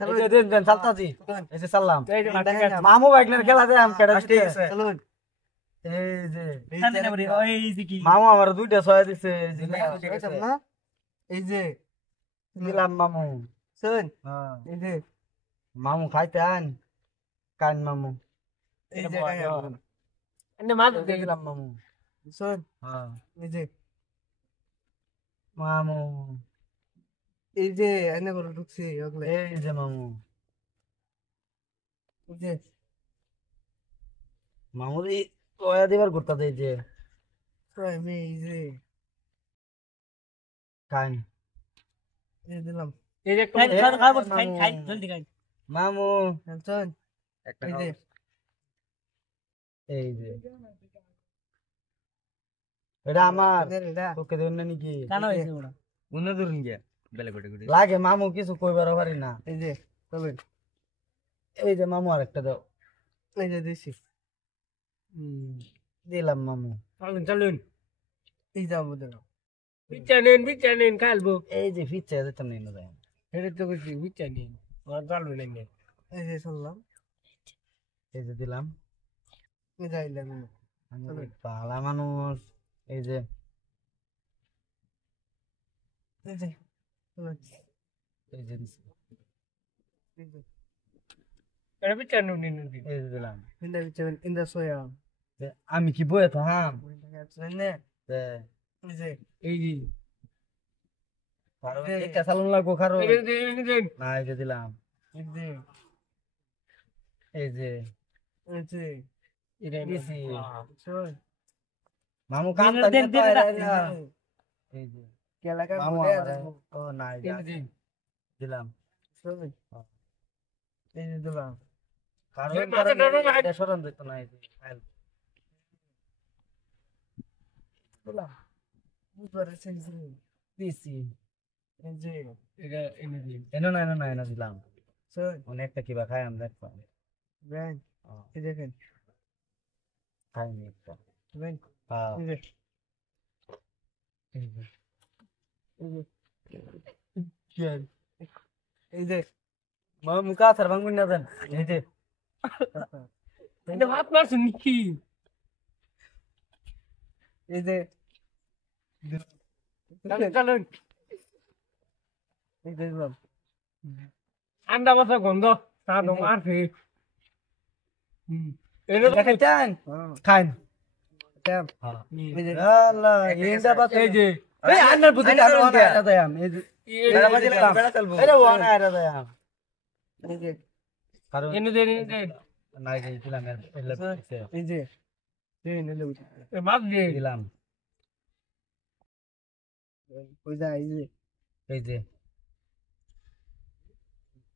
এই যে দেন দেন চালতাছি এই যে সালাম মামু বাইকনের খেলা দে আম কেডা দিতে চলুন এই যে এই যে কি মামু আমার দুইটা ছয় দিছে না এই যে দিলাম মামু শুন হ্যাঁ এই যে মামু খাইতেন কান মামু এই যে এনে মাছ দিলাম মামু শুন হ্যাঁ এই যে মামু এই যে এনে করে ঢুকছি ওগুলো এই যে মামু এই যে মামুর এই কয়া দিবার করতে দেই যে সবাই মেয়ে এই যে কান এই দিলাম এই যে খাই খাবো খাই খাই জলদি খাই মামু শুন একটা এই যে এই যে এটা আমার এটা তোকে দেন না নাকি জানো হইছে ওরা উনি ধরুন গে বেলে কোটে কোটে লাগে মামু কিছু কইবার পারি না এই যে চলুন এই যে মামু আরেকটা দাও এই যে দিছি দিলাম মামু চলুন চলুন এই যাবো দিলাম বিচা নেন খালবো এই যে ফিচ্ছে যেতাম নেই না যায় এটা তো কইছি বিচা নেন ওরা চলবে না নেন এই যে চললাম এই যে দিলাম এই যাইলাম আমি পালা মানুষ এই যে এই যে চলুন এই যে দিছি। এই যে এটা বিচা নেন নেন এই যে দিলাম ইন্দা বিচন ইন্দা সোয়া আমি কি বয়ে তো হাম নে তে এই যে এই যে কারো একটা সালুন লাগবো কারো এই যে না এই যে দিলাম এই যে এই যে এই যে এটা দিছি শোন মামু কাম তো দেন, দেন, দেন, এই যে কেলা কাম মামু করে আমারে ও না এই যে দিলাম শোন এই যে দিলাম কারো যে মাথা ধরো না। এটা সরন দিত না এই যে ফাইল দিলাম বুঝবারে সেন্সি দিছি এই যে এটা এনে দিন এনো না এনো দিলাম শোন অনেকটা কিবা খাই আমরা দেখবা ব্যান এই দেখেন খাইনি একটা ব্যান হ্যাঁ এই যে এই যে এই যে চল এই যে মামু কা সার ভাঙুন না দেন এই যে এটা ভাত মারছেন নাকি এই যে চলুন চলুন এই যে দিলাম ঠান্ডা মাথা গন্ধ সাদো মারছে এনে খাইতেন হ্যাঁ খাইন ট্যাম হ্যাঁ এই যে আল্লাহ ইন্দা বাত এই যে এই আন্নার বুদ্ধি কারণ কে এটা দেয়াম এই যে এটা বাজি দিলাম এটা ওয়ান এটা দেয়াম এই যে কারণ এনে দেন এনে দেন নাই এই দিলাম এলে এই যে এই নিলে উঠে এ মাছ দিয়ে দিলাম ওই যা এই যে এই যে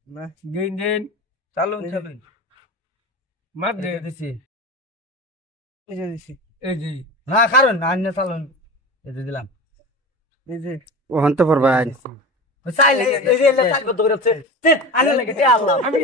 না দেন দেন চালুন চালুন মাছ এই দিয়ে যে দিছি এই যে দিছি এই যে না কারণ আন্না চালুন এই যে দিলাম এই যে ওহন তো পড়বাই চাইলে এই যে চাইলে তো করে আন্না লাগে আল্লাহ আমি